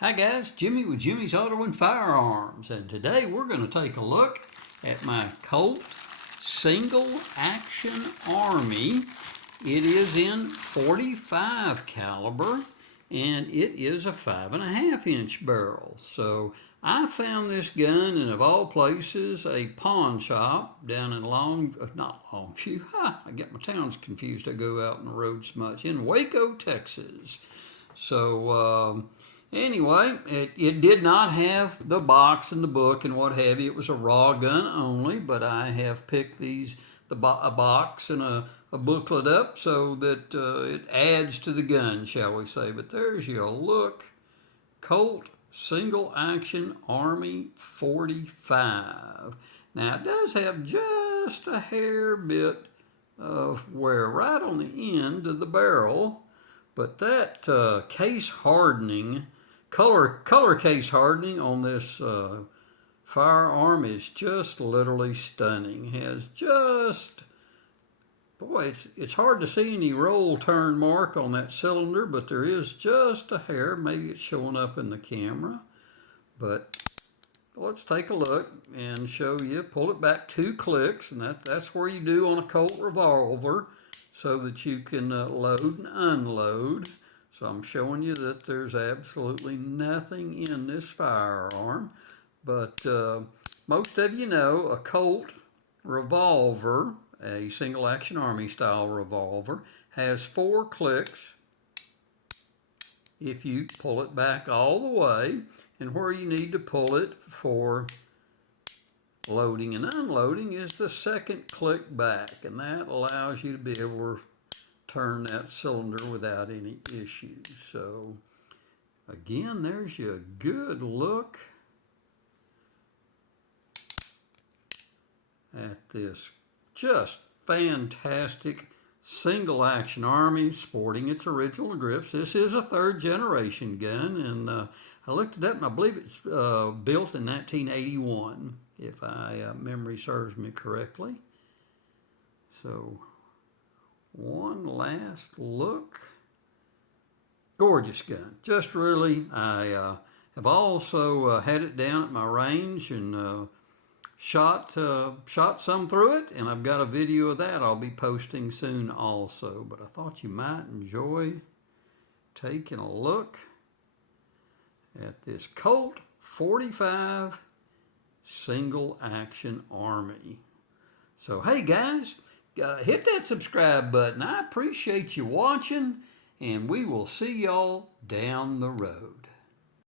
Hi guys, Jimmy with Jimmy's Auto and Firearms, and today we're going to take a look at my Colt Single Action Army. It is in 45 caliber and it is a 5.5-inch barrel. So I found this gun in, of all places, a pawn shop down in not Longview. I get my towns confused. I go out on the road so much. In Waco, Texas. So anyway, it did not have the box and the book and what have you. It was a raw gun only, but I have picked a box and a booklet up so that it adds to the gun, shall we say. But there's your look. Colt Single Action Army 45. Now it does have just a hair bit of wear right on the end of the barrel, but that case hardening, color case hardening on this firearm is just literally stunning. Has just, boy, it's hard to see any roll turn mark on that cylinder, but there is just a hair. Maybe it's showing up in the camera, but let's take a look and show you. Pull it back 2 clicks, and that's where you do on a Colt revolver, so that you can load and unload. So I'm showing you that there's absolutely nothing in this firearm. But most of you know a Colt revolver, a single action army style revolver, has 4 clicks if you pull it back all the way, and where you need to pull it for loading and unloading is the second click back, and that allows you to be able to turn that cylinder without any issues. So again, there's your good look at this just fantastic single action army sporting its original grips. This is a 3rd generation gun, and I looked it up and I believe it's built in 1981, if memory serves me correctly. So one last look. Gorgeous gun. Just really, I have also had it down at my range and shot some through it, and I've got a video of that I'll be posting soon also. But I thought you might enjoy taking a look at this Colt 45 Single Action Army. So hey guys, hit that subscribe button. I appreciate you watching, and we will see y'all down the road.